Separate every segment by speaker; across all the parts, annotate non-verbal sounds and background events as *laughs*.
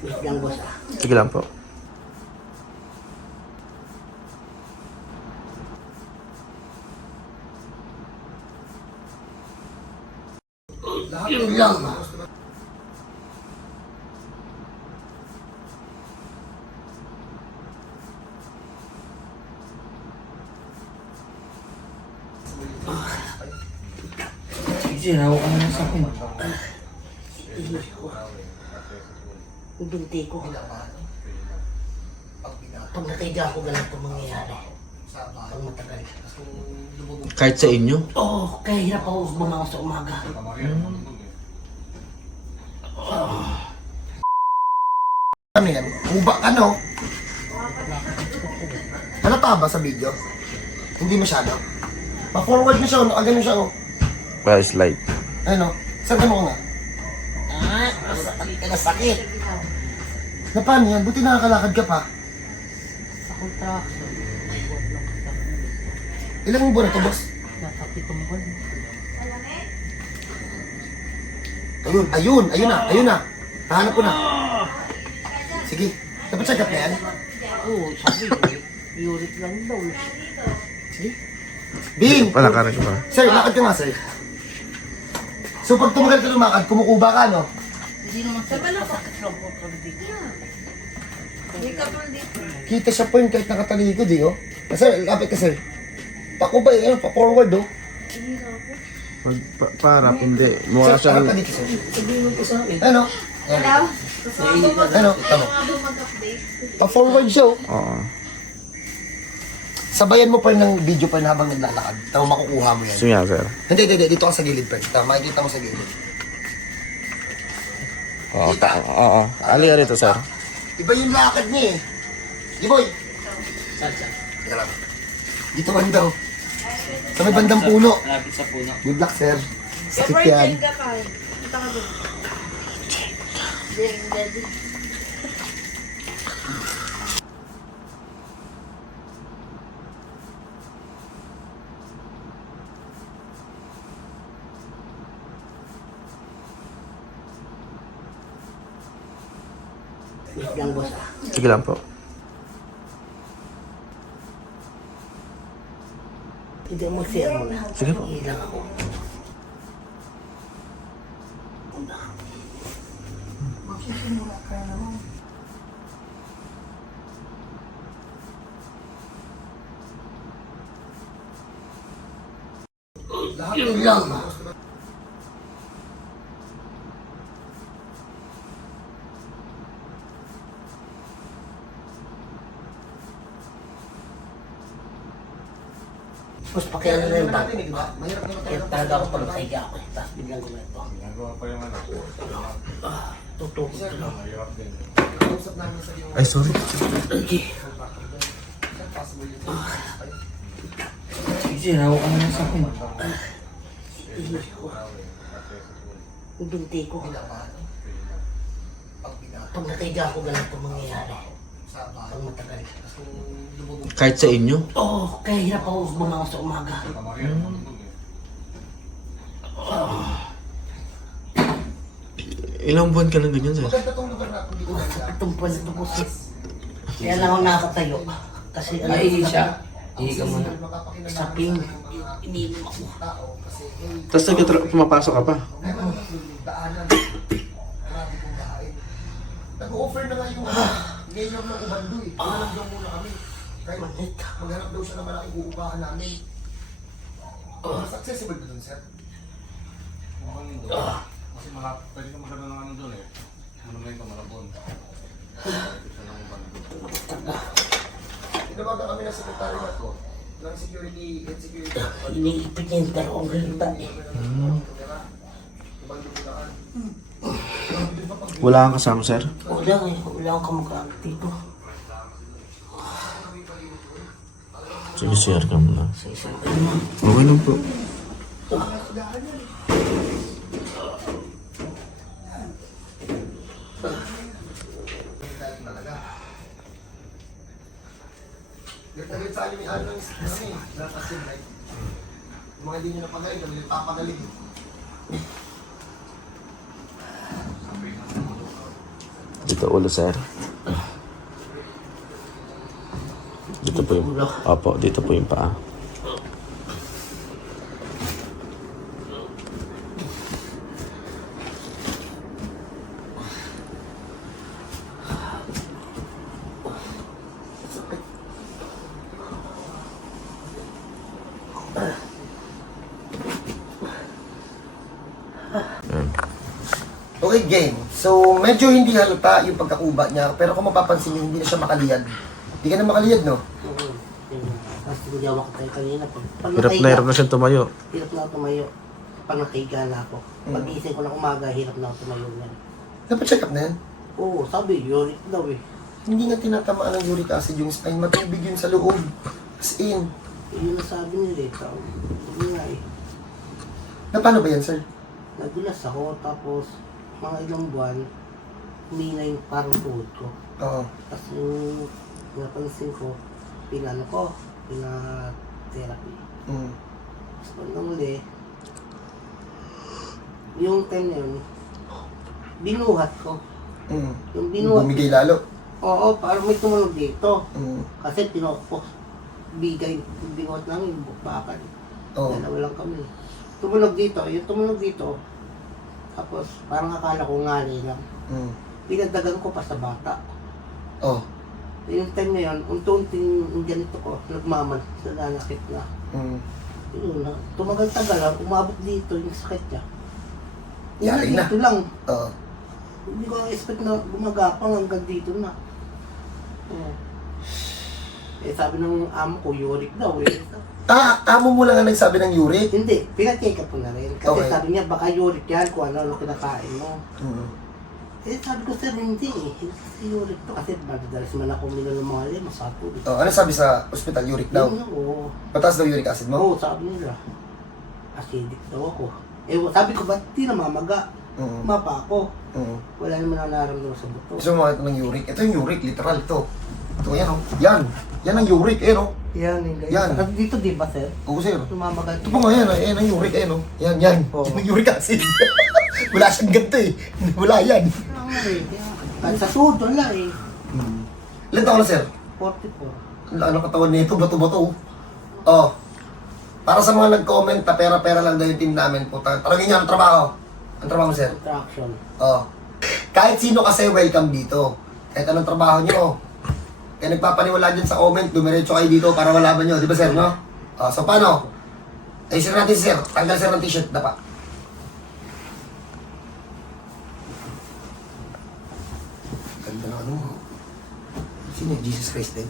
Speaker 1: Boss ah.
Speaker 2: Sige lang po.
Speaker 1: Yun lang. Binti ko. Pag nakahiga ako, ganito mangyayari. Pag matagal.
Speaker 2: Kahit sa inyo?
Speaker 1: Oo, oh, kaya hirap ako bumangon sa umaga.
Speaker 3: Ano yan? Uba, ano? Halata ba sa video? Hindi masyado. Pa-forward na siya, ano? Ah, ganun siya, oh.
Speaker 2: Well, slide.
Speaker 3: Ano? Saan mo ko nga?
Speaker 1: Ah, masakit ka na
Speaker 3: paano yan? Buti nakakalakad ka pa.
Speaker 1: Sa contraction.
Speaker 3: Ilang buwan na to, boss?
Speaker 1: Nakapitong buwan.
Speaker 3: Ayun, ayun, ayun na, ayun na. Nahanap ko na. Sige, dapat check up na yan.
Speaker 1: Oo, sabi ko. Uric lang daw.
Speaker 3: Sige. Bing!
Speaker 2: Wala ka rin pa.
Speaker 3: Sir, lakad ka nga, sir. So, pag tumagal ka lumakad, kumukuba ka, no?
Speaker 1: Hindi naman sa masakit lang po pag dito.
Speaker 3: Kita siya po yun kahit nakatalikod, eh, oh. Sir, lapit ka, sir. Pakuba, eh, ano, pa-forward, oh.
Speaker 2: Pag, pa, para, hindi. Mukha
Speaker 3: Sir,
Speaker 2: siyang...
Speaker 3: harap ka dito, sir.
Speaker 1: Sabihin mo po sa akin.
Speaker 3: Ano? Ano? Tama. Pa-forward siya, oh.
Speaker 2: Oo.
Speaker 3: Sabayan mo pa rin ng video pa rin habang naglalakad. Tama, makukuha mo yan.
Speaker 2: Sige nga, sir.
Speaker 3: Hindi, hindi, hindi. Dito ka sa gilid, Pern. Tama, makikita mo sa gilid.
Speaker 2: Oo, ta- oo. Ali ka rito, sir.
Speaker 3: Iba yung lakad niya, eh. Di, boy. Teka lang. Dito man daw. Sa may bandang puno.
Speaker 4: Lapit sa puno.
Speaker 3: Good luck, sir. Sakit yan.
Speaker 1: Wait lang boss ah.
Speaker 2: Sige lang po.
Speaker 1: Hindi mo share mo na.
Speaker 2: Sige po.
Speaker 1: Hindi lang ako. Yun lang. Mas pakialam na yung bag.
Speaker 3: Mahirap na
Speaker 1: Kaya talaga ako pag nakahiga ako eh. Tapos biglang gumento. Ah, tutukod ko lang.
Speaker 3: Kausap namin sa iyo.
Speaker 2: Ay, sorry.
Speaker 1: Okay.
Speaker 4: Sige, raw ka na sa akin.
Speaker 1: Yung binti ko. Pag nakahiga ako, ganito mangyayari. Pag matagal.
Speaker 2: Kahit sa inyo?
Speaker 1: Oo, oh, kaya hirap ako bumangon sa umaga.
Speaker 2: Ilang buwan ka na ganyan, sir?
Speaker 3: Maganda tong lugar na dito.
Speaker 1: Masakit itong buwan na ito po sis. Kaya lang ako nakakatayo. Kasi ano,
Speaker 4: Ay, siya. Hindi ka muna.
Speaker 1: Saping, iniinom ako.
Speaker 2: Tapos nag pumapasok ka pa.
Speaker 3: Daanan. Marami kong bahay. Nag-offer na nga yung mayor ng Ubando eh. Walang daw muna kami.
Speaker 1: Manit.
Speaker 3: maghanap daw siya ng malaking uupahan namin. Mas accessible ba dun, sir?
Speaker 5: Kasi malapit, pwede ka magkaroon ng ano doon eh. Monumento, Malabon. Isa ng bando.
Speaker 3: Tinawagan kami ng sekretary na to. Ng security and security.
Speaker 1: Iniipit yung dalawang rita eh.
Speaker 3: Ubando Bulacan.
Speaker 2: Wala kang kasama, sir?
Speaker 1: Wala eh, wala akong kamag-anak dito.
Speaker 2: Sige, share ka muna.
Speaker 1: Sa isang ano.
Speaker 2: Okay lang po.
Speaker 3: Mga hindi nyo napagaling, kami nagpapagaling.
Speaker 2: Ulo, sir. Dito po yung... Opo, dito po yung paa.
Speaker 3: Okay, game. So, medyo hindi halata yung pagkakuba niya. Pero kung mapapansin niyo, hindi na siya makaliyad. Hindi ka na makaliyad, no?
Speaker 1: Oo. yun. Tapos hindi ako tayo kanina. Pag, pag
Speaker 2: Hirap na hirap na siyang tumayo.
Speaker 1: Hirap na ako tumayo. Pag nakahiga na ako.
Speaker 3: Mm.
Speaker 1: Pag gising ko ng umaga, hirap na ako tumayo yan.
Speaker 3: Dapat-check up na yan.
Speaker 1: Oo, sabi, uric daw eh.
Speaker 3: Hindi na tinatamaan ng uric acid yung spine. Matubig yun sa loob. As in.
Speaker 1: Yun ang sabi nila eh. Hindi nga eh.
Speaker 3: Na paano ba yan, sir?
Speaker 1: Nagulas ako, tapos mga ilang buwan, humina yung parang tuhod ko.
Speaker 3: Oo.
Speaker 1: Tapos yung napansin ko, pinano ko, pina-therapy.
Speaker 3: Mm.
Speaker 1: Tapos pag namuli, yung time na yun, binuhat ko.
Speaker 3: Mm.
Speaker 1: Yung binuhat,
Speaker 3: Bumigay lalo.
Speaker 1: oo, parang may tumunog dito.
Speaker 3: Mm.
Speaker 1: Kasi pinokpok, bigay, binuhat namin, yung bukbakan.
Speaker 3: Oo.
Speaker 1: Dalawa lang kami. Tumunog dito, yung tumunog dito, tapos parang akala ko ngali lang.
Speaker 3: Mm.
Speaker 1: Pinagdagan ko pa sa bata.
Speaker 3: Oo.
Speaker 1: Yung time na yun, unti-unting yung ganito ko, nagmaman, sa nanakit na.
Speaker 3: Mm.
Speaker 1: Yun na, tumagal-tagal lang, umabot dito yung sakit niya.
Speaker 3: Yari na.
Speaker 1: Dito lang.
Speaker 3: Oo.
Speaker 1: Hindi ko expect na gumagapang hanggang dito na. Oo. Eh sabi ng amo ko, uric daw eh.
Speaker 3: Ah, amo mo lang ang nagsabi ng uric.
Speaker 1: Hindi, pinacheck up ko na rin. Kasi
Speaker 3: Okay.
Speaker 1: sabi niya, baka uric yan kung ano, ano kinakain mo.
Speaker 3: Mm.
Speaker 1: Eh sabi ko, sir, hindi eh. Hindi si uric to. Kasi madalas man ako minum ng mga lima sa tubig.
Speaker 3: Oh, ano sabi sa ospital? Uric daw.
Speaker 1: Yun, Oo.
Speaker 3: Mataas daw uric acid mo?
Speaker 1: Oo, sabi nila. Acidic daw ako. Eh, sabi ko, ba't di namamaga?
Speaker 3: Mm.
Speaker 1: Mapa ako.
Speaker 3: Mm.
Speaker 1: Wala naman ang naramdaman sa buto.
Speaker 3: Gusto mo ito ng uric? Ito yung uric, literal ito. Ito, yan oh. Yan. Yan ang uric, eh no?
Speaker 1: Yan, yung guys.
Speaker 3: Yan.
Speaker 1: Kasi dito, di ba, sir?
Speaker 3: Oo, sir.
Speaker 1: Namamaga.
Speaker 3: Ito pa nga yan, eh. Yan ang uric, eh no? Yan, yan.
Speaker 1: Oo.
Speaker 3: Yan ang uric acid. *laughs* Wala siyang ganito eh. Wala yan.
Speaker 1: Kahit sa suod, wala eh.
Speaker 3: Mm. Ilan taon na, sir?
Speaker 1: 44.
Speaker 3: Ano katawan nito? Bato-bato. Oh. Para sa mga nag-comment na pera-pera lang daw yung team namin. Puta. Tarangin niyo ang trabaho. Ang trabaho mo, sir?
Speaker 1: Traction.
Speaker 3: Oh. Kahit sino kasi welcome dito. Kahit anong trabaho nyo. Kaya nagpapaniwala dyan sa comment, dumiretso kayo dito para malaman nyo. Di ba sir, no? Oh, so paano? Ayusin natin si sir. Tanggal sir ng t-shirt. Dapa. Ganda na ano mo. Sino yung Jesus Christ din?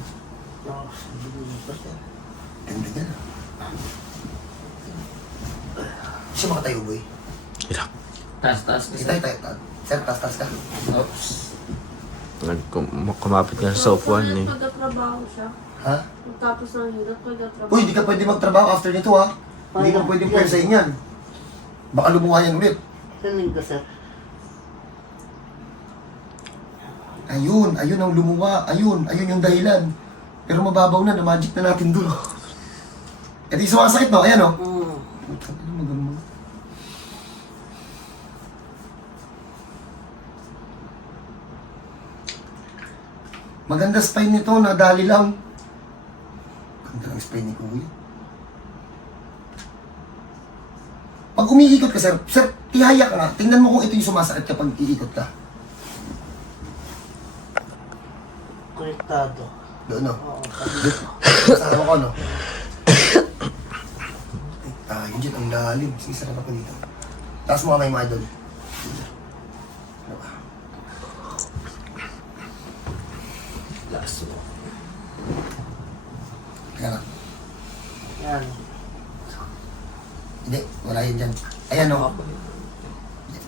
Speaker 3: Ganda niya. Siya makatayo, boy.
Speaker 2: Hirap.
Speaker 4: Taas, taas
Speaker 3: tayo tayo. tayo. Sir, tas-tas ka.
Speaker 4: Oops.
Speaker 2: Nagkum- kumapit nga sa software eh.
Speaker 6: Pagkatrabaho siya.
Speaker 3: Ha?
Speaker 6: Pagtapos ng hirap, pagkatrabaho.
Speaker 3: Uy, di ka pwede magtrabaho after nito ha. Hindi ka pwede pwersahin yan. Baka lumuha yan ulit.
Speaker 1: Saan linggo, sir?
Speaker 3: Ayun, ayun ang lumuha. Ayun, ayun yung dahilan. Pero mababaw na, na-magic na natin doon. *laughs* Ito yung sumasakit no? Ayan o.
Speaker 1: Hmm.
Speaker 3: Putang ina, maganda. Maganda spine nito, nadali lang. Ganda ng spine ni Kuya. Pag umiikot ka, sir, sir, tihaya ka nga. Tingnan mo kung ito yung sumasakit kapag iikot ka.
Speaker 1: Konektado.
Speaker 3: Doon, no?
Speaker 1: Oo, sabi ko.
Speaker 3: No? Ah, yun dyan, ang lalim. Sige, sarap ako dito. Taas mo kamay mga idol. Ano ba?
Speaker 4: Last mo.
Speaker 3: Teka lang.
Speaker 1: Yan.
Speaker 3: Hindi, wala yun dyan. Ayan, no?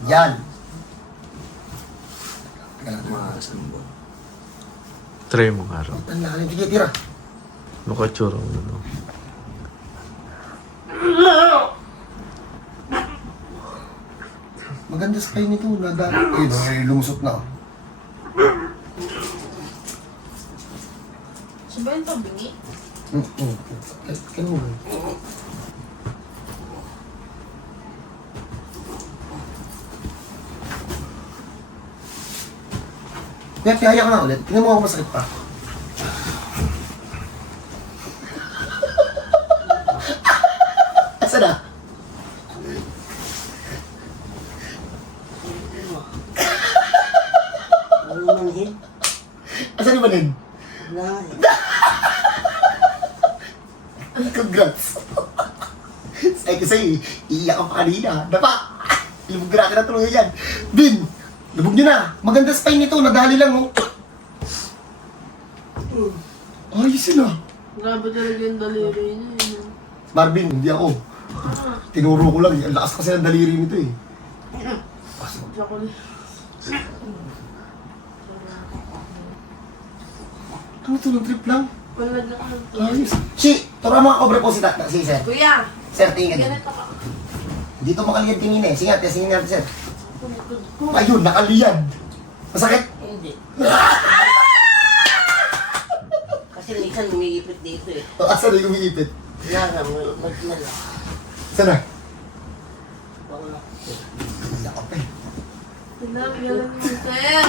Speaker 3: Yan.
Speaker 4: Maasan mo.
Speaker 2: Try mo nga raw.
Speaker 3: Ang lalim. Sige, tira.
Speaker 2: Mukha tsura mo no?
Speaker 3: Maganda sa kayo nito. Nadali. Ayun, ay, lumusot na. oh.
Speaker 6: Siya ba yung tabingi?
Speaker 3: Mm, Eh? Kaya tihaya ka nga ulit. Tingnan mo ako masakit pa. Asa na?
Speaker 1: Ano manhid?
Speaker 3: Asa ni Manin?
Speaker 1: Na,
Speaker 3: Congrats! Sabi ko sa'yo, iiyak ka pa kanina. Dapa! Na natin na tuloy yan. Bin! Lubog nyo na. Maganda spine nito. Nadali lang, oh. Ayos yun, ah.
Speaker 6: Grabe talaga yung daliri niya. eh.
Speaker 3: Marvin, hindi ako. Tinuro ko lang. eh. Ang lakas kasi ng daliri nito, eh.
Speaker 6: Chocolate.
Speaker 3: Ano to, ng trip lang?
Speaker 6: Pag naglakas.
Speaker 3: Ayos. Shi, turo mga cobre po si, ta- si sir.
Speaker 6: Kuya!
Speaker 3: Sir, tingin ka dito.
Speaker 6: Ganito ka.
Speaker 3: Dito makaligyan tingin eh. Sige, testingin natin, sir. Ayun, nakaliyad. Masakit?
Speaker 1: hindi. Kasi minsan umiipit dito eh.
Speaker 3: O, asa na yung umiipit?
Speaker 1: Nasa, magdala.
Speaker 3: Saan na?
Speaker 1: Wala.
Speaker 6: Sinabihan mo, sir!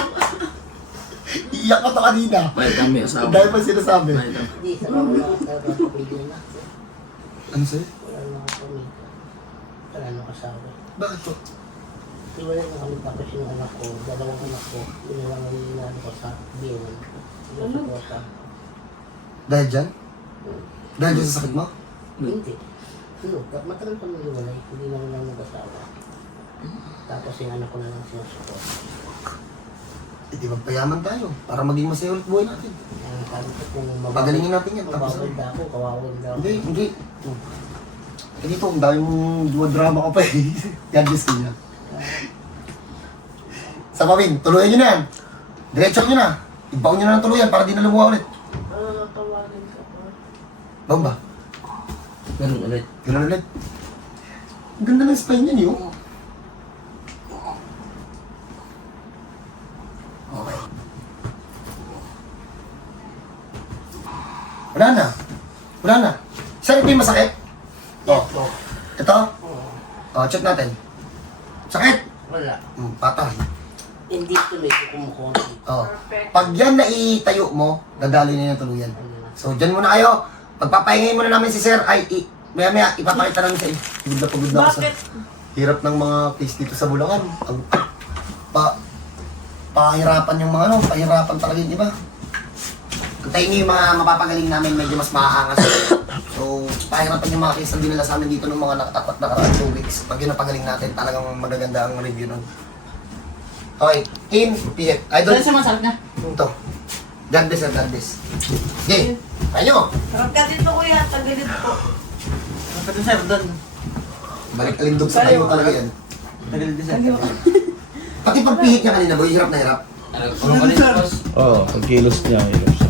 Speaker 3: Iiyak ka to kanina.
Speaker 4: May kami asawa.
Speaker 3: Dahil pa sinasabi.
Speaker 4: May kami.
Speaker 1: Hindi, sa pamilya na.
Speaker 3: Ano sa'yo?
Speaker 1: Wala na ako pamilya. Wala na kasawa.
Speaker 3: Bakit to?
Speaker 1: Iwala na kami tapos yung anak ko, dalawang anak ko, inilang ang inano ko sa biyanan. Ano? Sa
Speaker 3: Dahil dyan? Dahil dyan sa sakit mo?
Speaker 1: Hindi. Ano, matagal kami iwalay, hindi na lang nag-asawa. Tapos yung anak ko na lang sinusuport.
Speaker 3: Eh, di magpayaman tayo. Para maging masaya ulit buhay natin.
Speaker 1: Ang sabi ko kung
Speaker 3: Pagalingin natin yan. Tapos
Speaker 1: Mabawal na ako, kawawal na ako.
Speaker 3: Hindi, hindi. Eh dito, ang daming dumadrama ko pa eh. Ko *laughs* yan. Sa Pawin, tuluyan nyo na yan. Diretso nyo na. Ibaon nyo na ng tuluyan para di na lumuha ulit.
Speaker 6: Ano natawagin ka pa?
Speaker 3: Bang ba?
Speaker 4: Ganun ulit.
Speaker 3: Ganun ulit. Ang ganda ng spine niyan, yun. Okay. Wala na. Wala na. Saan ito yung masakit? Oh.
Speaker 1: Ito.
Speaker 3: Oh, check natin. Sakit!
Speaker 1: Wala.
Speaker 3: Hmm, patay.
Speaker 1: Hindi tuloy ko kumukunti.
Speaker 3: Oh.
Speaker 6: Perfect.
Speaker 3: Pag yan na itayo mo, dadali na yung tuluyan. So, dyan muna kayo. Pagpapahingay muna namin si Sir, ay, i, maya maya, ipapakita namin sa iyo. Pagod na pagod na ako sa
Speaker 6: Bakit?
Speaker 3: hirap ng mga case dito sa Bulacan. Pag, pa, pahirapan yung mga ano, pahirapan talaga yung iba. Antayin niyo yung mga mapapagaling namin, medyo mas maaangas. So, pahirapan yung mga case na dinala sa amin dito ng mga nakatapat na karaan 2 weeks. Pag yun napagaling natin, talagang magaganda ang review nun. Okay, team, PF. Idol.
Speaker 4: Saan masakit niya?
Speaker 3: Ito. God bless and God bless. Okay, tayo.
Speaker 6: Harap ka dito, kuya. Tagilid po.
Speaker 1: Pati sir, doon.
Speaker 3: Balik alindog sa tayo talaga yan.
Speaker 1: Tagal din sir. *laughs*
Speaker 3: Pati pagpihit niya kanina, boy, hirap na hirap.
Speaker 4: Ano ulit, boss?
Speaker 2: Oo, oh, pag kilos niya, hirap siya.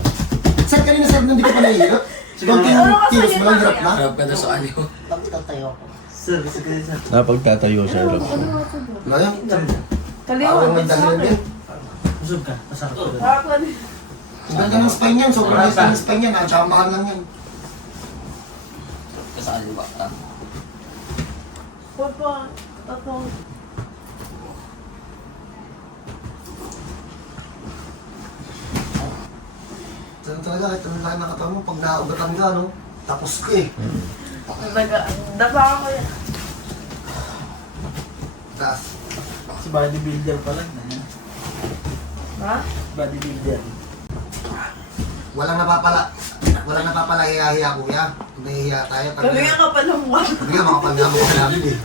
Speaker 3: Sir, kanina sir, nandito pa nahihirap. Konting
Speaker 6: Ano kasi
Speaker 3: kilos mo lang, hirap na.
Speaker 4: Harap ka na sa aliw.
Speaker 1: Pag tatayo ako.
Speaker 5: Sir, sige sir.
Speaker 2: Napagtatayo siya, hirap siya.
Speaker 3: Ano yan?
Speaker 6: Kaliwa.
Speaker 3: Parang may dahilan din.
Speaker 1: Busog ka, pasakit ko doon.
Speaker 6: Harap ka dito.
Speaker 3: Ang ganda ng spine yan, sobrang liit ng spine yan, at saka mahal lang yan.
Speaker 4: Sa aliw ba? Ah.
Speaker 6: Huwag pa. Tatong.
Speaker 3: Saan talaga, kahit anong lahat nakatawa mo, pag naugatan ka, no? Tapos ka eh.
Speaker 6: Naga, dapa ako kuya.
Speaker 3: Taas.
Speaker 1: Si bodybuilder pala.
Speaker 6: Ha?
Speaker 1: Bodybuilder.
Speaker 3: Walang napapala. Walang napapala, hiya-hiya kuya. Nahihiya tayo, pag
Speaker 6: Kaliwa ka pa ng one.
Speaker 3: Sabi nga, makapagdamo ka namin eh.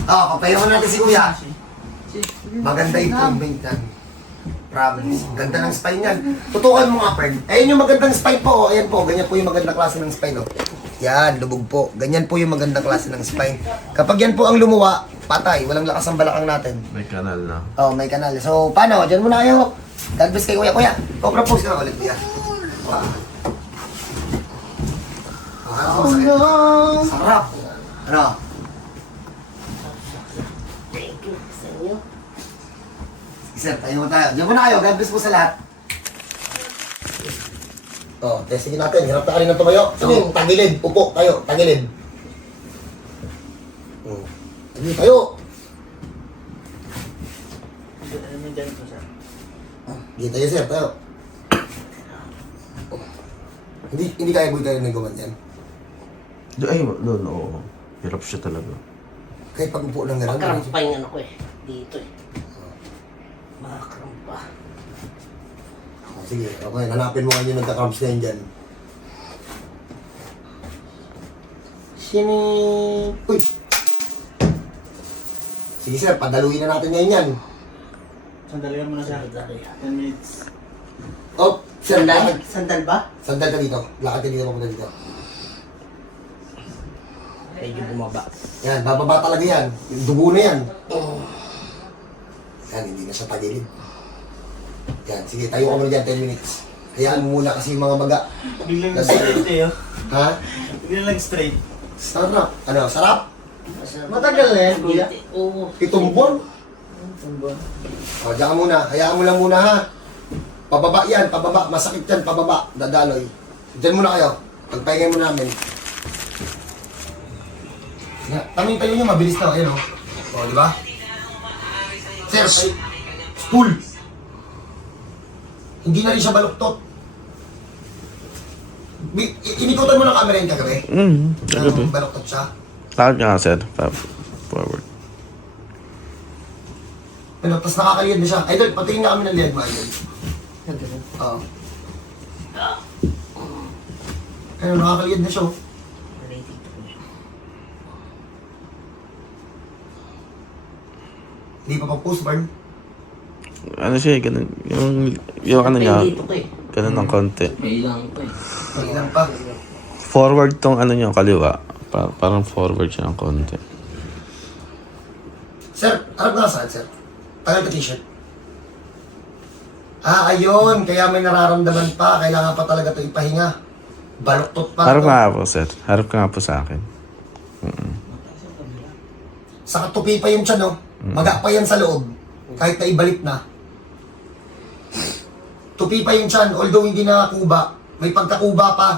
Speaker 3: Oo, oh, papayawan natin si kuya. Maganda improvement yan. Promise. Ganda ng spine yan. Tutukan mo nga, Pern. Ayun yung magandang spine po. oh. Ayan po, ganyan po yung magandang klase ng spine. Oh. Yan, lubog po. Ganyan po yung magandang klase ng spine. Kapag yan po ang lumuwa, patay. Walang lakas ang balakang natin.
Speaker 2: May kanal na.
Speaker 3: Oh, may kanal. So, paano? Diyan muna kayo. God bless kay kuya. Kuya, cobra pose ka na ulit, kuya. Wow. Oh, no. Sarap. Ano?
Speaker 1: Thank you sa inyo.
Speaker 3: Sir, tayo mo tayo. Diyan muna kayo. God bless po sa lahat. Oh, testingin natin. Hirap na kanina tumayo. Ano yung tagilid? Upo tayo. Tagilid. Hmm. Sige, tayo.
Speaker 1: Ano sir.
Speaker 3: Dito tayo, sir. Tayo. Hindi, hindi kaya boy tayo ng gumanyan.
Speaker 2: Do- Ay, doon, oo. Hirap siya talaga.
Speaker 3: Kahit pag upo lang gano'n.
Speaker 1: Magkarampa yung ano ko eh. Dito eh. Makakarampa.
Speaker 3: Oh, Sige, okay. Hanapin mo ngayon yung nagka-cramps na yun dyan. Sini... Uy! Sige sir, padaluin na natin ngayon yan.
Speaker 7: Sandali lang muna sir.
Speaker 1: Sandali.
Speaker 7: 10 minutes.
Speaker 3: Oh,
Speaker 1: Sandal? Sandal ba?
Speaker 3: Sandal ka dito. Lakad ka dito, papunta dito.
Speaker 1: Medyo bumaba.
Speaker 3: Yan, bababa talaga yan. Dugo na yan. Yan, hindi na siya tagilid. Yan, sige, tayo ka muna dyan, 10 minutes. Hayaan mo muna kasi yung mga baga.
Speaker 7: Biglang
Speaker 3: That's
Speaker 7: straight eh oh.
Speaker 3: Ha?
Speaker 7: Biglang lang straight.
Speaker 3: Sarap. Ano, sarap?
Speaker 7: Matagal na yan, kuya.
Speaker 1: Oo.
Speaker 3: Itong buwan. O, diyan ka muna. Hayaan mo lang muna, ha? Pababa yan, pababa. Masakit yan, pababa. Dadaloy. Diyan muna kayo. Pagpahingay mo namin. Nga, taming tayo nyo, mabilis na. Ayan, o. O, di ba? Sir, ay, spool. Hindi na rin siya baluktot. Inikutan mo ng camera yung kagabi?
Speaker 2: Mm, kagabi.
Speaker 3: Na baluktot siya.
Speaker 2: Ka nga, sir. Pa- Forward.
Speaker 3: Ano, tapos nakakaliyad na siya. Idol, patingin na kami ng liyad mo, idol. Oo. Ano, nakakaliyad na siya. Hindi pa pa post burn.
Speaker 2: Ano siya, eh, ganun. Yung, yung ano niya,
Speaker 1: Dito ko eh.
Speaker 2: ganun ng konti.
Speaker 4: May ilang pa eh.
Speaker 3: Pagilan pa.
Speaker 2: Forward tong ano niya, kaliwa. Pa- parang forward siya ng konti.
Speaker 3: Sir, harap nga saan, sir? Tagal ka t-shirt. Ah, ayun. Kaya may nararamdaman pa. Kailangan pa talaga ito ipahinga. Baluktot pa.
Speaker 2: Harap
Speaker 3: to.
Speaker 2: ka nga po, sir. Harap ka nga po sa akin.
Speaker 3: Sa katupi pa yung tiyan, no? Maga pa yan sa loob. Kahit na ibalik na. Tupi pa yung tiyan, although hindi nakakuba. May pagkakuba pa.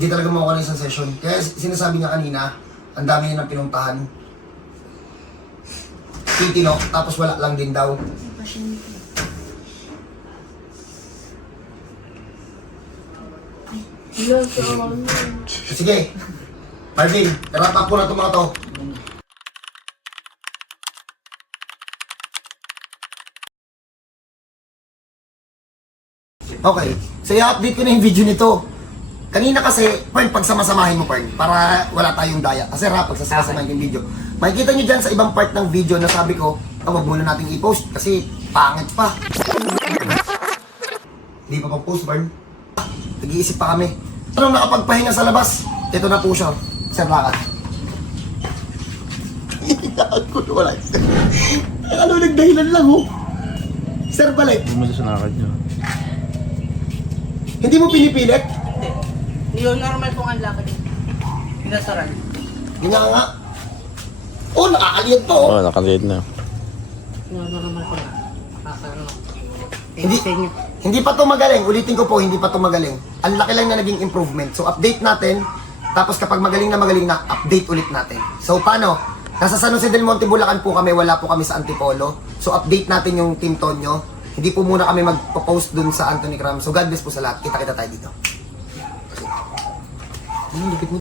Speaker 3: Hindi talaga makuha ng isang session. Kaya sinasabi niya kanina, ang dami niya ng pinuntahan. Titino, tapos wala lang din daw. Sige. Marvin, narapa po na itong mga to. Okay. So, i-update ko na yung video nito. Kanina kasi, Pern, pagsamasamahin mo, Pern, para wala tayong daya. Kasi rap, pagsasamahin ko yung video. Makikita nyo dyan sa ibang part ng video na sabi ko, oh, wag muna natin i-post kasi pangit pa. Hindi pa pa post, Pern. Nag-iisip pa kami. Anong nakapagpahinga sa labas? Ito na po siya. Sir, lakad. Ako na wala. Sir. Ano, nagdahilan lang, oh. Sir, balik.
Speaker 2: Bumalik sa lakad niya.
Speaker 3: Hindi mo pinipilit?
Speaker 1: Hindi. Yung normal pong ang lakad yun. Pinasaran.
Speaker 3: Ganyan nga. Oh, nakakaliyad to, oh.
Speaker 2: Oo, oh, nakalid na.
Speaker 1: Yung normal po. Nakakaroon.
Speaker 3: Hindi, hindi pa to magaling. Ulitin ko po, hindi pa to magaling. Ang laki lang na naging improvement. So, update natin. Tapos kapag magaling na magaling na, update ulit natin. So, paano? Nasa San Jose del Monte, Bulacan po kami. Wala po kami sa Antipolo. So, update natin yung Team Tonyo. Hindi po muna kami magpo-post dun sa Anthony Cram. So, God bless po sa lahat. Kita-kita tayo dito. Ano, lupit mo